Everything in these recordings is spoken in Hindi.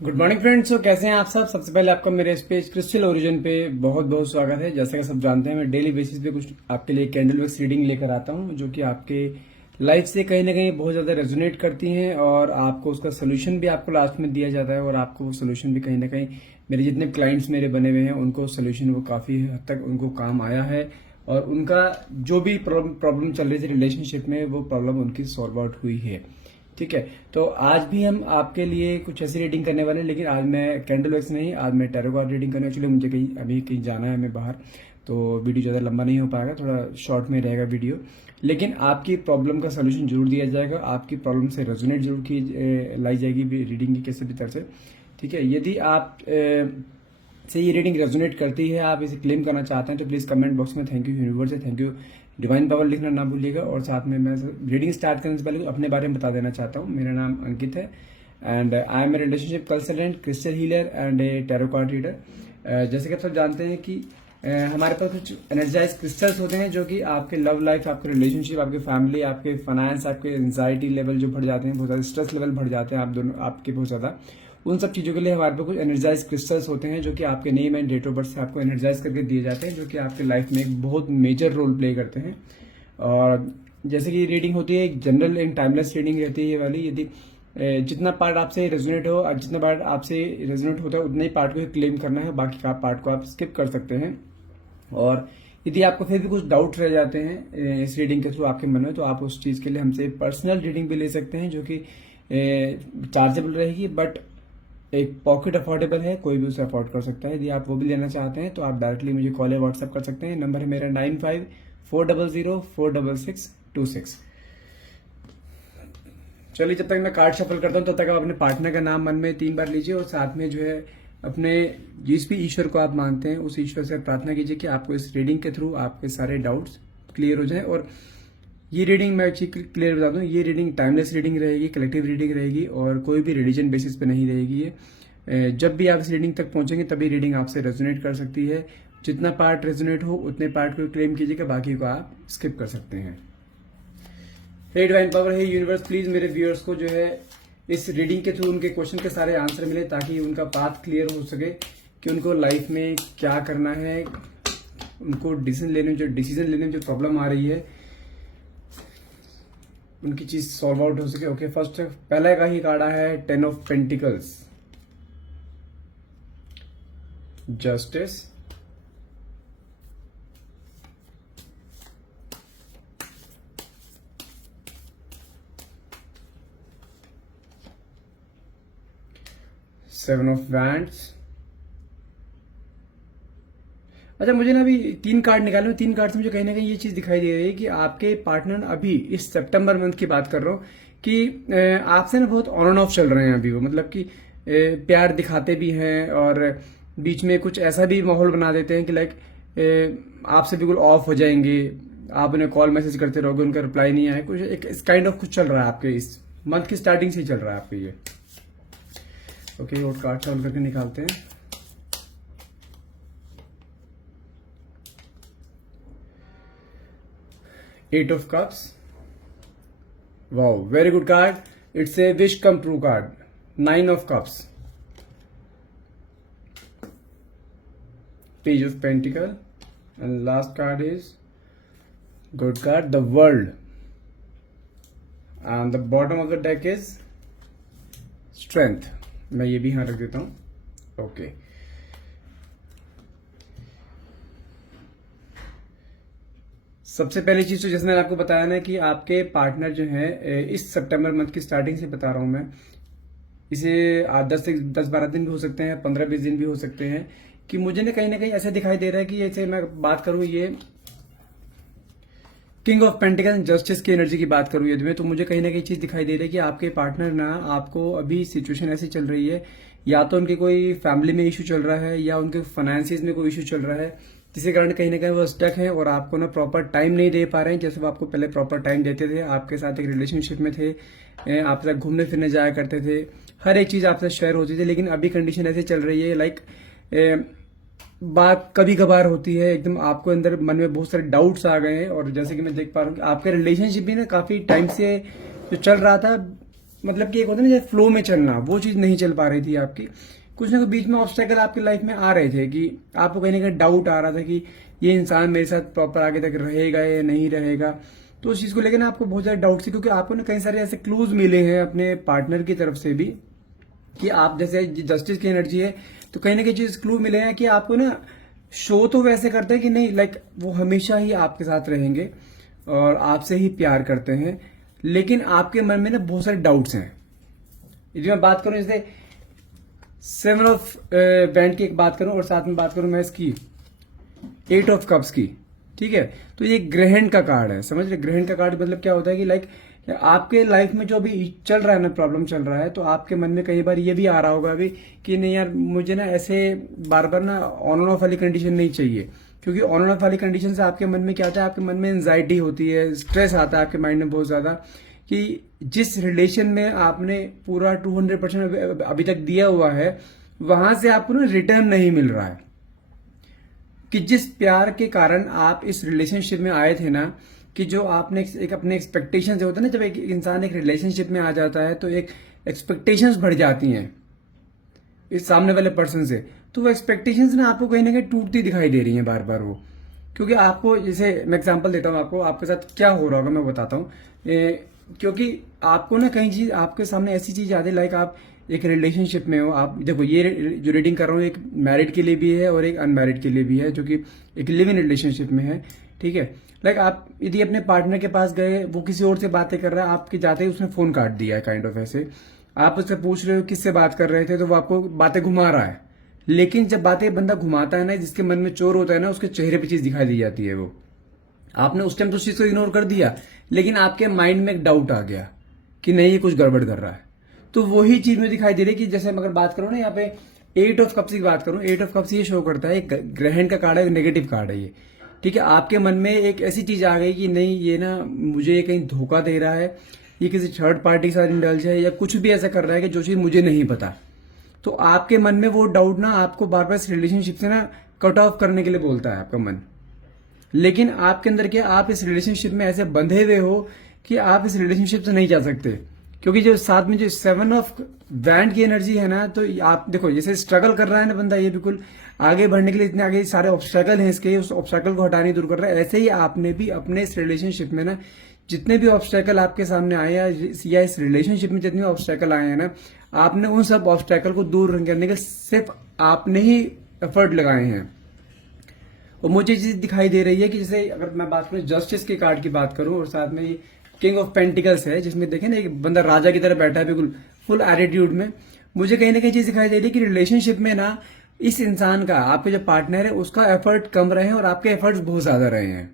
Good morning friends. तो कैसे हैं आप सब। सबसे पहले आपका मेरे इस पेज क्रिस्टल ओरिजिन पे बहुत बहुत स्वागत है। जैसा कि सब जानते हैं, मैं डेली बेसिस पे कुछ आपके लिए कैंडल विक्स रीडिंग लेकर आता हूं जो कि आपके लाइफ से कहीं ना कहीं बहुत ज्यादा रेजोनेट करती हैं और आपको उसका सोल्यूशन भी आपको लास्ट में दिया जाता है और आपको वो सोल्यूशन भी कहीं ना कहीं मेरे जितने क्लाइंट्स मेरे बने हुए हैं उनको सोल्यूशन वो काफी हद तक उनको काम आया है और उनका जो भी प्रॉब्लम चल रही थी रिलेशनशिप में वो प्रॉब्लम उनकी सॉल्व आउट हुई है। ठीक है, तो आज भी हम आपके लिए कुछ ऐसी रीडिंग करने वाले हैं, लेकिन आज मैं कैंडल वैक्स नहीं, आज मैं टैरो कार्ड रीडिंग करने। एक्चुअली मुझे कहीं जाना है हमें बाहर, तो वीडियो ज़्यादा लंबा नहीं हो पाएगा, थोड़ा शॉर्ट में रहेगा वीडियो। लेकिन आपकी प्रॉब्लम का सोल्यूशन जरूर दिया जाएगा, आपकी प्रॉब्लम से रेजोनेट जरूर की लाई जाएगी रीडिंग की किसी भी तरह से। ठीक है, यदि आप से ये रीडिंग रेजोनेट करती है, आप इसे क्लेम करना चाहते हैं, तो प्लीज कमेंट बॉक्स में थैंक यू यूनिवर्स है, थैंक यू डिवाइन पावर लिखना ना भूलिएगा। और साथ में मैं रीडिंग स्टार्ट करने से पहले अपने बारे में बता देना चाहता हूँ। मेरा नाम अंकित है and I am a relationship consultant, crystal healer and a tarot card reader. जैसे कि आप सब जानते हैं कि हमारे पास कुछ एनर्जाइज क्रिस्टल्स होते हैं जो कि आपके लव लाइफ, आपके रिलेशनशिप, आपके फैमिली, आपके फाइनेंस, आपके एंजाइटी लेवल जो बढ़ जाते हैं, बहुत ज्यादा स्ट्रेस लेवल बढ़ जाते हैं आप दोनों आपके बहुत ज्यादा, उन सब चीजों के लिए हमारे पास कुछ एनर्जाइज क्रिस्टल्स होते हैं जो कि आपके name and date of birth से आपको एनर्जाइज करके दिए जाते हैं, जो कि आपके लाइफ में एक बहुत मेजर रोल प्ले करते हैं। और जैसे कि रीडिंग होती है एक जनरल एंड टाइमलेस रीडिंग रहती है ये वाली। यदि जितना पार्ट आपसे रेजोनेट हो और जितना पार्ट आपसे रेजोनेट होता है उतने ही पार्ट को क्लेम करना है, बाकी का पार्ट को आप स्किप कर सकते हैं। और यदि आपको फिर भी कुछ डाउट रह जाते हैं इस रीडिंग के थ्रू आपके मन में, तो आप उस चीज के लिए हमसे पर्सनल रीडिंग भी ले सकते हैं जो कि चार्जेबल रहेगी, बट एक पॉकेट अफोर्डेबल है, कोई भी उसे अफोर्ड कर सकता है। यदि आप वो भी लेना चाहते हैं तो आप डायरेक्टली मुझे कॉल या व्हाट्सएप कर सकते हैं। नंबर है मेरा 9540046626। चलिए, जब तक मैं कार्ड शफल करता हूँ तब तक आप अपने पार्टनर का नाम मन में 3 बार लीजिए और साथ में जो है अपने जिस भी ईश्वर को आप मानते हैं उस ईश्वर से प्रार्थना कीजिए कि आपको इस रीडिंग के थ्रू आपके सारे डाउट्स क्लियर हो जाएं। और ये रीडिंग मैं क्लियर बता दूं, ये रीडिंग टाइमलेस रीडिंग रहेगी, कलेक्टिव रीडिंग रहेगी और कोई भी रिलीजन बेसिस पे नहीं रहेगी। ये जब भी आप इस रीडिंग तक पहुंचेंगे तभी रीडिंग आपसे रेजोनेट कर सकती है। जितना पार्ट रेजोनेट हो उतने पार्ट को क्लेम कीजिएगा, बाकी को आप स्किप कर सकते हैं। हे डिवाइन पावर, हे यूनिवर्स, प्लीज मेरे व्यूअर्स को जो है इस रीडिंग के थ्रू उनके क्वेश्चन के सारे आंसर मिले ताकि उनका पाथ क्लियर हो सके कि उनको लाइफ में क्या करना है, उनको डिसीजन लेने में जो प्रॉब्लम आ रही है उनकी चीज सॉल्व आउट हो सके। ओके, फर्स्ट पहला का ही कार्ड है 10 of pentacles, justice, seven of wands. अच्छा, मुझे ना अभी 3 कार्ड निकाले, 3 कार्ड से मुझे कहीं ना कहीं ये चीज दिखाई दे रही है कि आपके पार्टनर अभी इस सितंबर मंथ की बात कर रहा हूँ कि आपसे ना बहुत ऑन एंड ऑफ चल रहे हैं अभी वो, मतलब कि प्यार दिखाते भी हैं और बीच में कुछ ऐसा भी माहौल बना देते हैं कि लाइक आपसे बिल्कुल ऑफ हो जाएंगे, आप उन्हें कॉल मैसेज करते रहोगे, उनका रिप्लाई नहीं आए, कुछ एक इस काइंड ऑफ कुछ चल रहा है आपके इस मंथ की स्टार्टिंग से ही चल रहा है आपके ये। ओके, और कार्ड सॉल्व करके निकालते हैं। Eight of cups, wow, very good card, it's a wish come true card. 9 of cups, page of pentacles and last card is good card, the world and the bottom of the deck is strength. मैं ये भी यहां रख देता हूं। ओके, सबसे पहली चीज तो जैसे मैंने आपको बताया ना कि आपके पार्टनर जो है इस सितंबर मंथ की स्टार्टिंग से बता रहा हूं मैं, इसे 10-12 दिन भी हो सकते हैं, 15-20 दिन भी हो सकते हैं, कि मुझे ना कहीं ऐसा दिखाई दे रहा है कि जैसे मैं बात करूं ये किंग ऑफ पेंटिकल जस्टिस की एनर्जी की बात करूं यदि मैं, तो मुझे कहीं ना कहीं चीज दिखाई दे रही है कि आपके पार्टनर ना आपको अभी सिचुएशन ऐसी चल रही है, या तो उनके कोई फैमिली में इशू चल रहा है या उनके फाइनेंसिस में कोई इशू चल रहा है, जिसके कारण कहीं ना कहीं वो स्टक है और आपको ना प्रॉपर टाइम नहीं दे पा रहे हैं जैसे वो आपको पहले प्रॉपर टाइम देते थे, आपके साथ एक रिलेशनशिप में थे, आपके साथ घूमने फिरने जाया करते थे, हर एक चीज आपसे शेयर होती थी। लेकिन अभी कंडीशन ऐसे चल रही है लाइक बात कभी कभार होती है, एकदम आपको अंदर मन में बहुत सारे डाउट्स आ गए हैं। और जैसे कि मैं देख पा रहा हूँ कि आपका रिलेशनशिप भी ना काफी टाइम से जो चल रहा था मतलब कि एक होता है ना जैसे फ्लो में चलना, वो चीज नहीं चल पा रही थी आपकी। कुछ ना कुछ बीच में ऑब्स्टेकल आपकी लाइफ में आ रहे थे कि आपको कहीं ना कहीं डाउट आ रहा था कि ये इंसान मेरे साथ प्रॉपर आगे तक रहेगा या नहीं रहेगा। तो उस चीज को लेकर ना आपको बहुत ज्यादा डाउट थी, क्योंकि आपको ना कई सारे ऐसे क्लूज मिले हैं अपने पार्टनर की तरफ से भी कि आप जैसे जस्टिस की एनर्जी है, तो कहीं ना कहीं चीज क्लू मिले हैं कि आपको ना शो तो वैसे करते हैं कि नहीं, लाइक वो हमेशा ही आपके साथ रहेंगे और आपसे ही प्यार करते हैं, लेकिन आपके मन में ना बहुत सारे डाउट्स हैं। यदि मैं बात करूं जैसे 7 ऑफ बैंड की एक बात करूं और साथ में बात करूं मैं इसकी 8 ऑफ कप्स की, ठीक है, तो ये ग्रहण का कार्ड है। समझ रहे, ग्रहण का कार्ड मतलब क्या होता है कि लाइक आपके लाइफ में जो अभी चल रहा है ना, प्रॉब्लम चल रहा है, तो आपके मन में कई बार ये भी आ रहा होगा अभी कि नहीं यार, मुझे ना ऐसे बार बार ना ऑन एंड ऑफ वाली कंडीशन नहीं चाहिए। क्योंकि ऑन एंड ऑफ वाली कंडीशन से आपके मन में क्या आता है, आपके मन में एंजाइटी होती है, स्ट्रेस आता है आपके माइंड में बहुत ज्यादा, कि जिस रिलेशन में आपने पूरा 200% अभी तक दिया हुआ है, वहां से आपको ना रिटर्न नहीं मिल रहा है। कि जिस प्यार के कारण आप इस रिलेशनशिप में आए थे ना, कि जो आपने एक अपने एक्सपेक्टेशंस होता है ना, जब एक इंसान एक रिलेशनशिप में आ जाता है तो एक एक्सपेक्टेशंस बढ़ जाती हैं इस सामने वाले पर्सन से, तो वो एक्सपेक्टेशंस ना आपको कहीं ना कहीं टूटती दिखाई दे रही हैं बार बार वो। क्योंकि आपको, जैसे मैं एग्जांपल देता हूँ आपको, आपके साथ क्या हो रहा होगा मैं बताता हूँ। क्योंकि आपको ना कहीं चीज आपके सामने ऐसी चीज आती है, लाइक आप एक रिलेशनशिप में हो। आप देखो, ये जो रीडिंग कर रहा हूँ एक मैरिड के लिए भी है और एक अनमैरिड के लिए भी है, जो कि एक लिव इन रिलेशनशिप में है, ठीक है। लाइक आप यदि अपने पार्टनर के पास गए, वो किसी और से बातें कर रहा है, आपके जाते ही उसने फोन काट दिया है, काइंड ऑफ ऐसे। आप उससे पूछ रहे हो किससे बात कर रहे थे, तो वो आपको बातें घुमा रहा है। लेकिन जब बातें बंदा घुमाता है ना, जिसके मन में चोर होता है ना, उसके चेहरे पे चीज दिखाई दी जाती है। वो आपने उस टाइम तो उस चीज को इग्नोर कर दिया, लेकिन आपके माइंड में एक डाउट आ गया कि नहीं, ये कुछ गड़बड़ कर रहा है। तो वही चीज में दिखाई दे रही है कि जैसे अगर बात करूं ना, यहाँ पे 8 ऑफ कप्स की बात करूं, 8 ऑफ कप्स ये शो करता है, ग्रहण का कार्ड है, नेगेटिव कार्ड है ये, ठीक है। आपके मन में एक ऐसी चीज आ गई कि नहीं, ये ना मुझे ये कहीं धोखा दे रहा है, ये किसी थर्ड पार्टी के साथ इंडल्ज है, या कुछ भी ऐसा कर रहा है कि जो चीज मुझे नहीं पता। तो आपके मन में वो डाउट ना आपको बार बार इस रिलेशनशिप से ना कट ऑफ करने के लिए बोलता है आपका मन। लेकिन आपके अंदर क्या, आप इस रिलेशनशिप में ऐसे बंधे हुए हो कि आप इस रिलेशनशिप से नहीं जा सकते। क्योंकि जो साथ में जो 7 ऑफ बैंड की एनर्जी है ना, तो आप देखो जैसे स्ट्रगल कर रहा है ना बंदा, ये बिल्कुल आगे बढ़ने के लिए इतने आगे सारे ऑब्स्टेकल हैं इसके, उस ऑब्स्टेकल को हटाने दूर कर रहा है। ऐसे ही आपने भी अपने इस रिलेशनशिप में ना, जितने भी ऑब्स्टेकल आपके सामने आए या इस रिलेशनशिप में जितने ऑब्स्टेकल आए हैं ना, आपने उन सब ऑब्स्टेकल को दूर करने के सिर्फ आपने ही एफर्ट लगाए हैं। और मुझे चीज दिखाई दे रही है कि जैसे अगर मैं बात करूं जस्टिस के कार्ड की बात करूं, और साथ में ये किंग ऑफ पेंटिकल्स है, जिसमें देखें ना एक बंदा राजा की तरह बैठा है, बिल्कुल फुल एटीट्यूड में। मुझे कहीं ना कहीं चीज दिखाई दे रही है कि रिलेशनशिप में ना इस इंसान का, आपके जो पार्टनर है, उसका एफर्ट कम रहे हैं और आपके एफर्ट्स बहुत ज्यादा रहे हैं।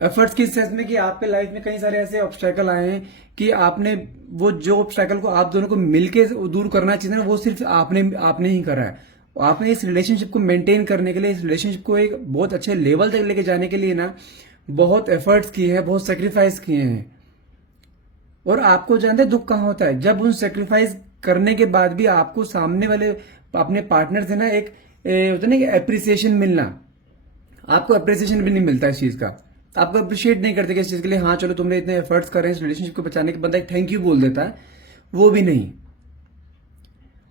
एफर्ट्स किस सेंस में कि आपके लाइफ में कई सारे ऐसे ऑब्स्टेकल आए हैं कि आपने वो जो ऑब्स्टेकल को आप दोनों को मिलके दूर करना चाहिए ना, वो सिर्फ आपने ही करा है। आपने इस रिलेशनशिप को मेंटेन करने के लिए, इस रिलेशनशिप को एक बहुत अच्छे लेवल तक लेके जाने के लिए ना बहुत एफर्ट्स किए हैं, बहुत सेक्रीफाइस किए हैं। और आपको जानते हैं दुख कहाँ होता है, जब उन सेक्रीफाइस करने के बाद भी आपको सामने वाले अपने पार्टनर से ना एक होता है ना एप्रिसिएशन मिलना। आपको अप्रिसिएशन भी नहीं मिलता इस चीज का, आपको अप्रिशिएट नहीं करते इस चीज के लिए, हाँ चलो तुमने इतने एफर्ट्स कर रहे हैं इस रिलेशनशिप को बचाने के, बंदा एक थैंक यू बोल देता है, वो भी नहीं।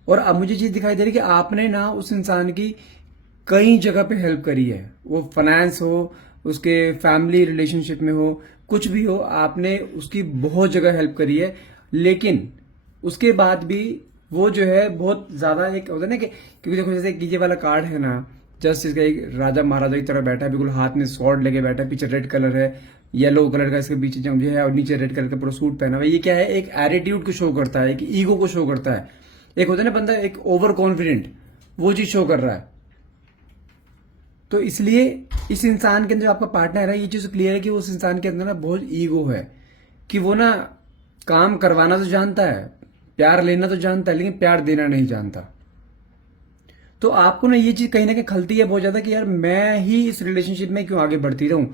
और अब मुझे चीज दिखाई दे रही है कि आपने ना उस इंसान की कई जगह पे हेल्प करी है, वो फाइनेंस हो, उसके फैमिली रिलेशनशिप में हो, कुछ भी हो, आपने उसकी बहुत जगह हेल्प करी है। लेकिन उसके बाद भी वो जो है बहुत ज्यादा एक होता है ना कि, क्योंकि देखो जैसे ये वाला कार्ड है ना, जस्ट इसका एक राजा महाराजा की तरह बैठा है, बिल्कुल हाथ में स्वॉर्ड लेके बैठा है, पीछे रेड कलर है, येलो कलर का इसके पीछे जो है, और नीचे रेड कलर का पूरा सूट पहना हुआ है। ये क्या है, एक एटीट्यूड को शो करता है, एक ईगो को शो करता है। एक होता है ना बंदा एक ओवर कॉन्फिडेंट, वो चीज शो कर रहा है। तो इसलिए इस इंसान के अंदर जो आपका पार्टनर है, ये चीज क्लियर है कि उस इंसान के अंदर ना बहुत ईगो है, कि वो ना काम करवाना तो जानता है, प्यार लेना तो जानता है, लेकिन प्यार देना नहीं जानता। तो आपको ना ये चीज कहीं ना कहीं खलती है बहुत ज्यादा कि यार मैं ही इस रिलेशनशिप में क्यों आगे बढ़ती रहूं,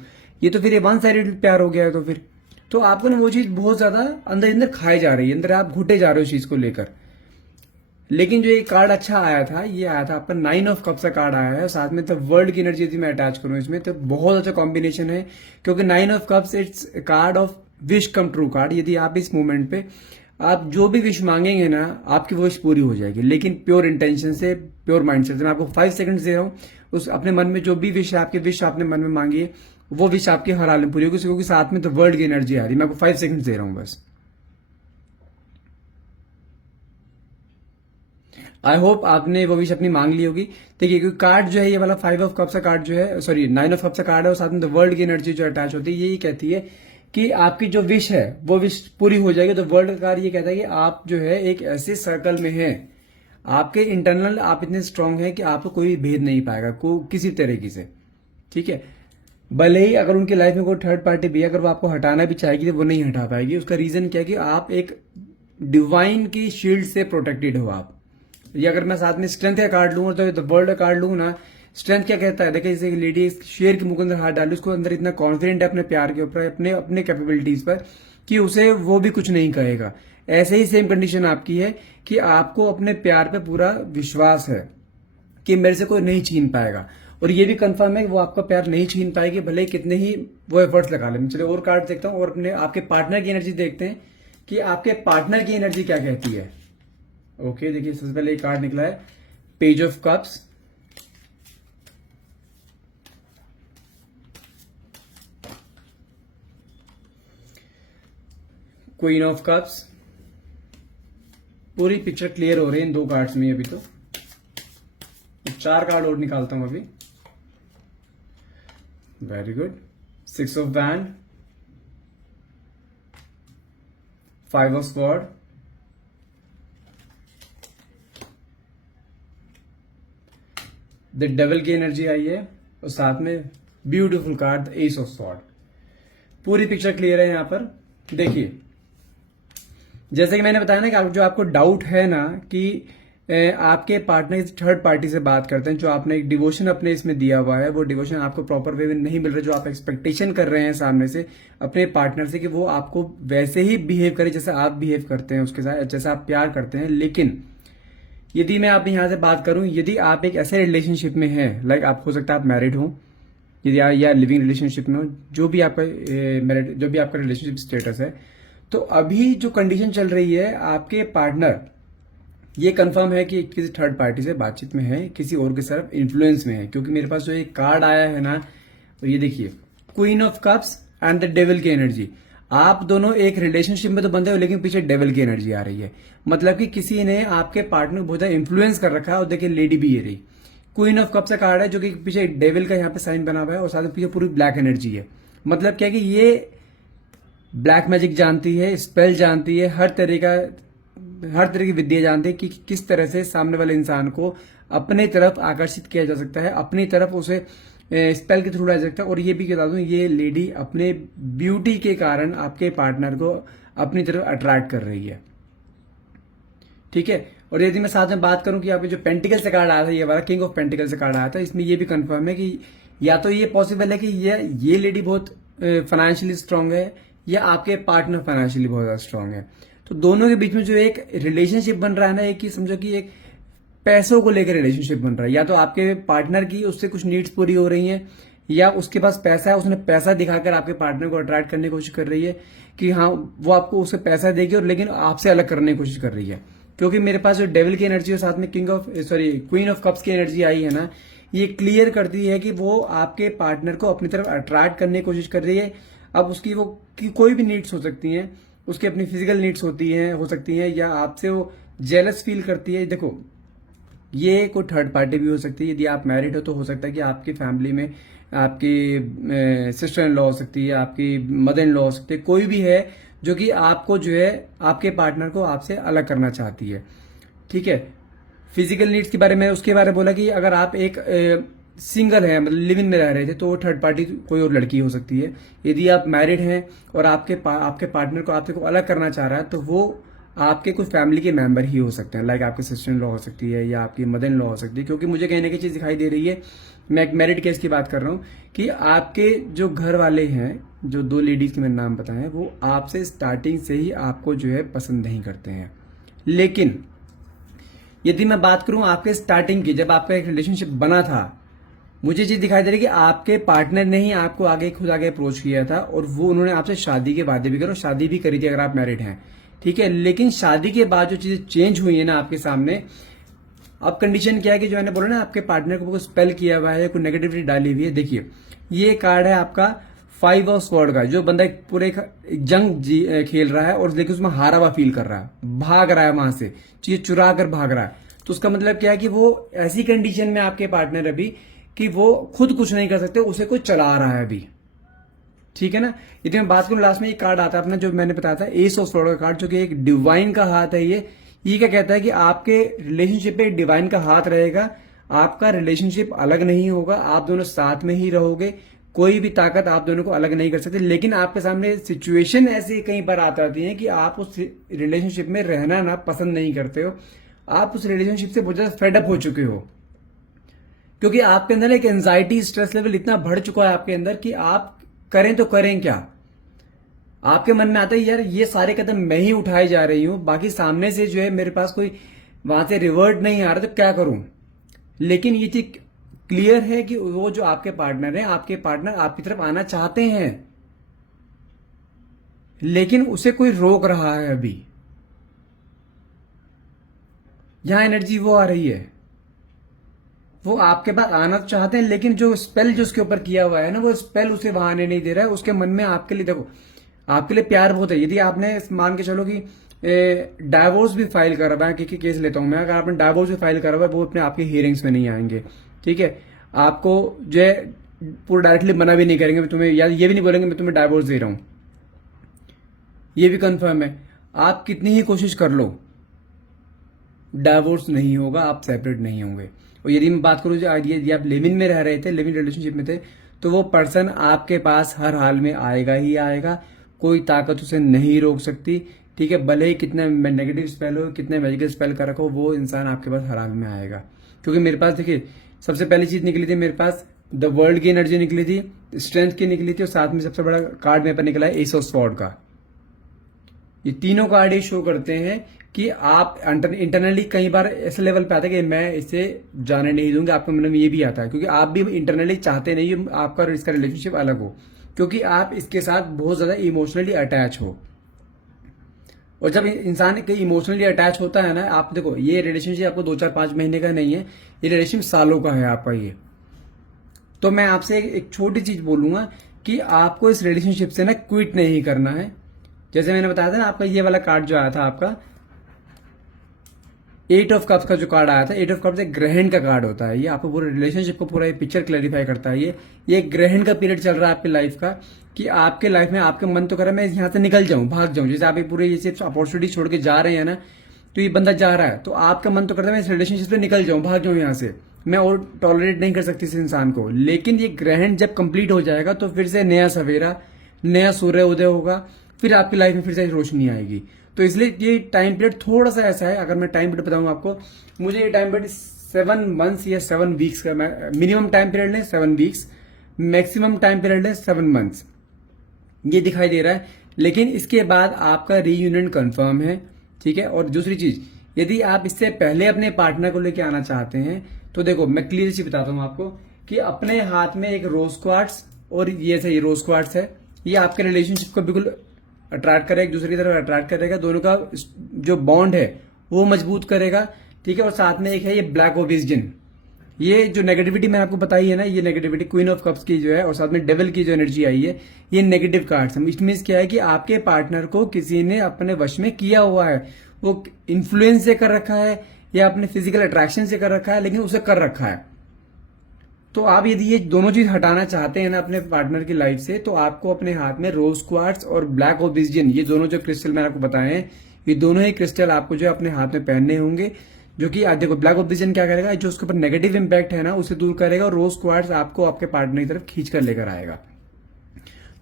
ये तो फिर वन साइडेड प्यार हो गया है। तो फिर तो आपको ना वो चीज बहुत ज्यादा अंदर अंदर खाई जा रही है, अंदर आप घुटे जा रहे हो इस चीज को लेकर। लेकिन जो ये कार्ड अच्छा आया था, ये आया था आपका 9 ऑफ कप्स का कार्ड आया है, और साथ में तो वर्ल्ड की एनर्जी यदि मैं अटैच करूं इसमें, तो बहुत अच्छा कॉम्बिनेशन है। क्योंकि 9 of cups its card of wish come true card. यदि आप इस मोमेंट पे आप जो भी विश मांगेंगे ना, आपकी वो विश पूरी हो जाएगी, लेकिन प्योर इंटेंशन से, प्योर माइंड से। मैं आपको 5 सेकंड्स दे रहा हूं, उस अपने मन में जो भी विश है, आपके विश आपने मन में मांगी है, वो विश आपकी हर हाल में पूरी होगी, क्योंकि साथ में तो वर्ल्ड की एनर्जी आ रही है। मैं आपको 5 सेकंड्स दे रहा हूं बस। आई होप आपने वो विश अपनी मांग ली होगी। देखिए, क्योंकि कार्ड जो है ये वाला 5 ऑफ कप्स का कार्ड जो है, सॉरी 9 ऑफ कप्स का कार्ड है, और साथ में द वर्ल्ड की एनर्जी जो अटैच होती है, यही कहती है कि आपकी जो विश है वो विश पूरी हो जाएगी। तो वर्ल्ड का कार्ड ये कहता है कि आप जो है एक ऐसे सर्कल में हैं, आपके इंटरनल आप इतने स्ट्रांग हैं कि आपको कोई भेद नहीं पाएगा किसी तरीके से। ठीक है, भले ही अगर उनकी लाइफ में कोई थर्ड पार्टी भी है, अगर वो आपको हटाना भी चाहेगी तो वो नहीं हटा पाएगी। उसका रीजन क्या है कि आप एक डिवाइन की शील्ड से प्रोटेक्टेड हो आप। ये अगर मैं साथ में स्ट्रेंथ का कार्ड लूंगा, तो द वर्ल्ड का कार्ड लूंगा ना, स्ट्रेंथ क्या कहता है, देखिए जैसे एक लेडी शेर के मुंह के अंदर हाथ डाली, उसको अंदर इतना कॉन्फिडेंट है अपने प्यार के ऊपर, अपने अपने कैपेबिलिटीज पर, कि उसे वो भी कुछ नहीं कहेगा। ऐसे ही सेम कंडीशन आपकी है कि आपको अपने प्यार पे पूरा विश्वास है कि मेरे से कोई नहीं छीन पाएगा, और ये भी कंफर्म है कि वो आपका प्यार नहीं छीन पाएगी, भले कितने ही वो एफर्ट्स लगा ले। चलिए और कार्ड देखता हूं, और अपने आपके पार्टनर की एनर्जी देखते हैं कि आपके पार्टनर की एनर्जी क्या कहती है। ओके, देखिए सबसे पहले एक कार्ड निकला है page of cups, queen of cups. पूरी पिक्चर क्लियर हो रही है इन 2 कार्ड्स में अभी। तो 4 कार्ड और निकालता हूं अभी। Very good. 6 of wand, 5 of sword, the devil की एनर्जी आई है, और साथ में beautiful card the S of sword. पूरी पिक्चर क्लियर है यहां पर। देखिए, जैसे कि मैंने बताया ना कि जो आपको डाउट है ना कि आपके पार्टनर थर्ड पार्टी से बात करते हैं, जो आपने एक डिवोशन अपने इसमें दिया हुआ है, वो डिवोशन आपको प्रॉपर वे में नहीं मिल रहा, जो आप एक्सपेक्टेशन कर रहे हैं सामने से अपने पार्टनर से कि वो आपको वैसे ही बिहेव करे जैसे आप बिहेव करते हैं उसके साथ, जैसा आप प्यार करते हैं। लेकिन यदि मैं आप यहां से बात करूं, यदि आप एक ऐसे रिलेशनशिप में हैं, लाइक आप हो सकता है आप मैरिड हो, यदि आप या लिविंग रिलेशनशिप में हो, जो भी आपका मैरिड, जो भी आपका रिलेशनशिप स्टेटस है, तो अभी जो कंडीशन चल रही है, आपके पार्टनर ये कंफर्म है कि किसी थर्ड पार्टी से बातचीत में है, किसी और की तरफ इन्फ्लुएंस में है। क्योंकि मेरे पास जो एक कार्ड आया है ना, तो ये देखिए queen of cups and the devil की एनर्जी। आप दोनों एक रिलेशनशिप में तो बंधे हो, लेकिन पीछे डेविल की एनर्जी आ रही है। मतलब कि किसी ने आपके पार्टनर को बहुत ज्यादा इन्फ्लुएंस कर रखा है। और देखिए लेडी भी ये रही, क्वीन ऑफ कप्स का कार्ड है, जो कि पीछे डेविल का यहाँ पे साइन बना हुआ है, और साथ में पीछे पूरी ब्लैक एनर्जी है। मतलब क्या है कि ये ब्लैक मैजिक जानती है, स्पेल जानती है, हर तरह की विद्या जानती है कि किस तरह से सामने वाले इंसान को अपने तरफ आकर्षित किया जा सकता है, अपनी तरफ उसे स्पेल के थ्रू ला सकता है। और ये भी बता दूं, ये लेडी अपने ब्यूटी के कारण आपके पार्टनर को अपनी तरफ अट्रैक्ट कर रही है। ठीक है, और यदि मैं साथ में बात करूं कि आपके जो पेंटिकल से कार्ड आया था, ये वाला किंग ऑफ पेंटिकल से कार्ड आया था, इसमें ये भी कंफर्म है कि या तो ये पॉसिबल है कि ये लेडी बहुत फाइनेंशियली स्ट्रांग है, या आपके पार्टनर फाइनेंशियली बहुत ज्यादा स्ट्रांग है। तो दोनों के बीच में जो एक रिलेशनशिप बन रहा है ना, एक ही समझो कि एक पैसों को लेकर रिलेशनशिप बन रहा है। या तो आपके पार्टनर की उससे कुछ नीड्स पूरी हो रही हैं, या उसके पास पैसा है, उसने पैसा दिखाकर आपके पार्टनर को अट्रैक्ट करने की कोशिश कर रही है कि हाँ वो आपको उसे पैसा देगी, और लेकिन आपसे अलग करने की कोशिश कर रही है। क्योंकि मेरे पास जो डेविल की एनर्जी और साथ में क्वीन ऑफ कप्स की एनर्जी आई है ना, ये क्लियर करती है कि वो आपके पार्टनर को अपनी तरफ अट्रैक्ट करने की कोशिश कर रही है। अब उसकी वो कोई भी नीड्स हो सकती हैं, उसकी अपनी फिजिकल नीड्स हो सकती हैं, या आपसे वो जेलस फील करती है। देखो, ये कोई थर्ड पार्टी भी हो सकती है। यदि आप मैरिड हो तो हो सकता है कि आपकी फैमिली में आपकी सिस्टर इन लॉ हो सकती है, आपकी मदर इन लॉ हो सकती है, कोई भी है जो कि आपको जो है आपके पार्टनर को आपसे अलग करना चाहती है। ठीक है, फिजिकल नीड्स के बारे में उसके बारे में बोला कि अगर आप एक सिंगल है, मतलब लिव इन में रह रहे थे, तो वो थर्ड पार्टी कोई और लड़की हो सकती है। यदि आप मैरिड हैं और आपके पार्टनर को आपसे को अलग करना चाह रहा है, तो वो आपके कुछ फैमिली के मेंबर ही हो सकते हैं, लाइक आपके सिस्टर इन लॉ हो सकती है, या आपकी मदर इन लॉ हो सकती है। क्योंकि मुझे कहने की चीज दिखाई दे रही है, मैं एक मैरिड केस की बात कर रहा हूं, कि आपके जो घर वाले हैं, जो 2 लेडीज के मैंने नाम बताए, वो आपसे स्टार्टिंग से ही आपको जो है पसंद नहीं करते हैं। लेकिन यदि मैं बात करूं आपके स्टार्टिंग की, जब आपका एक रिलेशनशिप बना था, मुझे चीज दिखाई दे रही है कि आपके पार्टनर ने ही आपको खुद आगे अप्रोच किया था और वो उन्होंने आपसे शादी के वादे भी करे और शादी भी करी थी अगर आप मैरिड हैं, ठीक है। लेकिन शादी के बाद जो चीजें चेंज हुई है ना आपके सामने, अब कंडीशन क्या है कि जो मैंने बोला ना आपके पार्टनर को स्पेल किया हुआ है, कोई नेगेटिविटी डाली हुई है। देखिए ये कार्ड है आपका 5 ऑफ स्वॉर्ड का, जो बंदा पूरे एक जंग खेल रहा है और देखिए उसमें हारा हुआ फील कर रहा है, भाग रहा है वहां से, चीज चुरा कर भाग रहा है। तो उसका मतलब क्या है कि वो ऐसी कंडीशन में आपके पार्टनर अभी कि वो खुद कुछ नहीं कर सकते, उसे कोई चला रहा है अभी, ठीक है ना। यदि मैं बात करूं लास्ट में ये कार्ड आता है अपना, जो मैंने बताया था एस ऑफ स्वॉर्ड का कार्ड, जो कि एक डिवाइन का हाथ है। ये क्या कहता है कि आपके रिलेशनशिप पे डिवाइन का हाथ रहेगा, आपका रिलेशनशिप अलग नहीं होगा, आप दोनों साथ में ही रहोगे, कोई भी ताकत आप दोनों को अलग नहीं कर सकती। लेकिन आपके सामने सिचुएशन ऐसी कई बार आ जाती है कि आप उस रिलेशनशिप में रहना ना पसंद नहीं करते हो, आप उस रिलेशनशिप से बहुत ज्यादा फेडअप हो चुके हो, क्योंकि आपके अंदर एक एंजाइटी स्ट्रेस लेवल इतना बढ़ चुका है आपके अंदर कि आप करें तो करें क्या। आपके मन में आता है यार ये सारे कदम मैं ही उठाई जा रही हूं, बाकी सामने से जो है मेरे पास कोई वहां से रिवर्ट नहीं आ रहा, तो क्या करूं। लेकिन ये चीज क्लियर है कि वो जो आपके पार्टनर है, आपके पार्टनर आपकी तरफ आना चाहते हैं, लेकिन उसे कोई रोक रहा है। अभी यहां एनर्जी वो आ रही है, वो आपके पास आना तो चाहते हैं, लेकिन जो स्पेल जो उसके ऊपर किया हुआ है ना, वो स्पेल उसे वहां आने नहीं दे रहा है। उसके मन में आपके लिए, देखो आपके लिए प्यार बहुत है। यदि आपने मान के चलो कि डाइवोर्स भी फाइल करा हुआ है, कि केस लेता हूं मैं, अगर आपने डाइवोर्स भी फाइल करा हुआ है, वो अपने आपके हियरिंग्स में नहीं आएंगे, ठीक है। आपको जो है पूरा डायरेक्टली मना भी नहीं करेंगे तुम्हें, या ये भी नहीं बोलेंगे मैं तुम्हें डाइवोर्स दे रहा हूं, ये भी कंफर्म है। आप कितनी ही कोशिश कर लो डाइवोर्स नहीं होगा, आप सेपरेट नहीं होंगे। और यदि मैं बात करूं यदि आप लिविंग में रह रहे थे, लिविंग रिलेशनशिप में थे, तो वो पर्सन आपके पास हर हाल में आएगा ही आएगा, कोई ताकत उसे नहीं रोक सकती, ठीक है। भले ही कितना नेगेटिव स्पेल हो, कितने मैजिकल स्पेल कर रखो, वो इंसान आपके पास हर हाल में आएगा। क्योंकि मेरे पास देखिए सबसे पहली चीज निकली थी मेरे पास, द वर्ल्ड की एनर्जी निकली थी, स्ट्रेंथ की निकली थी, और साथ में सबसे बड़ा कार्ड मेरे पर निकला है एस ऑफ स्वॉर्ड का। ये तीनों कार्ड ये शो करते हैं कि आप इंटरनली कई बार ऐसे लेवल पे आते हैं कि मैं इसे जाने नहीं दूंगा, आपके मन में ये भी आता है, क्योंकि आप भी इंटरनली चाहते नहीं आपका और इसका रिलेशनशिप अलग हो, क्योंकि आप इसके साथ बहुत ज्यादा इमोशनली अटैच हो। और जब इंसान के इमोशनली अटैच होता है ना, आप देखो ये रिलेशनशिप आपको 2-4-5 महीने का नहीं है, ये रिलेशनशिप सालों का है आपका ये। तो मैं आपसे एक छोटी चीज बोलूंगा कि आपको इस रिलेशनशिप से ना क्विट नहीं करना है। जैसे मैंने बताया था ना, आपका ये वाला कार्ड जो आया था आपका 8 ऑफ कप्स का जो कार्ड आया था, 8 ऑफ कप्स एक ग्रहण का कार्ड होता है। ये आपको पूरे रिलेशनशिप को पूरा पिक्चर क्लैरिफाई करता है। ये ग्रहण का पीरियड चल रहा है आपकी लाइफ का, कि आपके लाइफ में आपके मन तो कर रहा है मैं यहां से निकल जाऊं, भाग जाऊं। जैसे आप पूरे ये सिर्फ अपॉर्चुनिटी छोड़ के जा रहे हैं ना, तो ये बंदा जा रहा है, तो आपका मन तो करता है मैं इस रिलेशनशिप से निकल जाऊं, भाग जाऊं यहां से, मैं और टॉलरेट नहीं कर सकती इस इंसान को। लेकिन ये ग्रहण जब कंप्लीट हो जाएगा तो फिर से नया सवेरा, नया सूर्य उदय होगा, फिर आपकी लाइफ में फिर से रोशनी आएगी। तो इसलिए ये टाइम पीरियड थोड़ा सा ऐसा है, अगर मैं टाइम पीरियड बताऊं आपको, मुझे ये टाइम पीरियड 7 मंथ्स या 7 वीक्स का, मिनिमम टाइम पीरियड है 7 वीक्स, मैक्सिमम टाइम पीरियड है 7 मंथ्स, ये दिखाई दे रहा है। लेकिन इसके बाद आपका रीयूनियन कंफर्म है, ठीक है। और दूसरी चीज, यदि आप इससे पहले अपने पार्टनर को लेके आना चाहते हैं, तो देखो मैं क्लियर सी बताता हूं आपको कि अपने हाथ में एक रोज क्वार्ट्स और ये सही रोज क्वार्ट्स है, ये आपके रिलेशनशिप को बिल्कुल अट्रैक्ट करेगा, एक दूसरे की तरफ अट्रैक्ट करेगा, दोनों का जो बॉन्ड है वो मजबूत करेगा, ठीक है। और साथ में एक है ये ब्लैक ओबिस्जिन, ये जो नेगेटिविटी मैंने आपको बताई है ना, ये नेगेटिविटी क्वीन ऑफ कप्स की जो है, और साथ में डेविल की जो एनर्जी आई है, ये नेगेटिव कार्ड्स है। इट मीन्स क्या है कि आपके पार्टनर को किसी ने अपने वश में किया हुआ है, वो इन्फ्लुएंस से कर रखा है या अपने फिजिकल अट्रैक्शन से कर रखा है, लेकिन उसे कर रखा है। तो आप यदि ये दोनों चीज हटाना चाहते हैं ना अपने पार्टनर की लाइफ से, तो आपको अपने हाथ में रोज क्वार्ट्स और ब्लैक ओबिस्जिन, ये दोनों जो क्रिस्टल मैंने आपको बताए हैं, ये दोनों ही क्रिस्टल आपको जो अपने हाथ में पहनने होंगे। जो कि देखो ब्लैक ओबिस्जिन क्या करेगा, जो उसके ऊपर नेगेटिव इंपैक्ट है ना उसे दूर करेगा, और रोज क्वार्ट्स आपको आपके पार्टनर की तरफ खींच कर लेकर आएगा,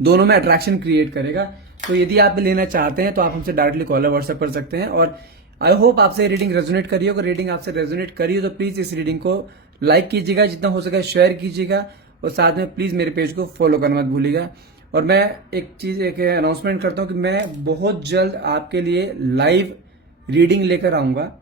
दोनों में अट्रैक्शन क्रिएट करेगा। तो यदि आप लेना चाहते हैं तो आप हमसे डायरेक्टली कॉल व्हाट्सएप कर सकते हैं। और आई होप आपसे रीडिंग रेजोनेट करी हो। अगर रीडिंग आपसे रेजोनेट करी हो तो प्लीज इस रीडिंग को लाइक कीजिएगा, जितना हो सके शेयर कीजिएगा, और साथ में प्लीज मेरे पेज को फॉलो करना मत भूलिएगा। और मैं एक अनाउंसमेंट करता हूं कि मैं बहुत जल्द आपके लिए लाइव रीडिंग लेकर आऊंगा,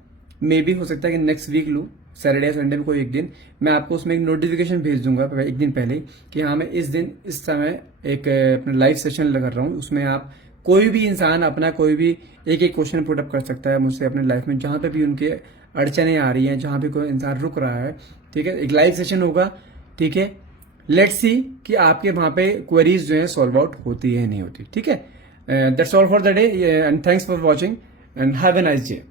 मे भी हो सकता है कि नेक्स्ट वीक लूं, सैटरडे संडे में कोई एक दिन, मैं आपको उसमें एक नोटिफिकेशन भेज दूंगा एक दिन पहले ही कि हाँ मैं इस दिन इस समय एक अपना लाइव सेशन कर रहा हूँ। उसमें आप कोई भी इंसान अपना कोई भी एक एक क्वेश्चन पुट अप कर सकता है मुझसे अपने लाइफ में, जहां पे भी उनके अड़चने आ रही हैं, जहां पे कोई इंसान रुक रहा है। ठीक है, एक लाइव सेशन होगा। ठीक है, लेट्स सी कि आपके वहां पे क्वेरीज जो है सॉल्व आउट होती है नहीं होती। ठीक है, that's all for the day and thanks for watching and have a nice day.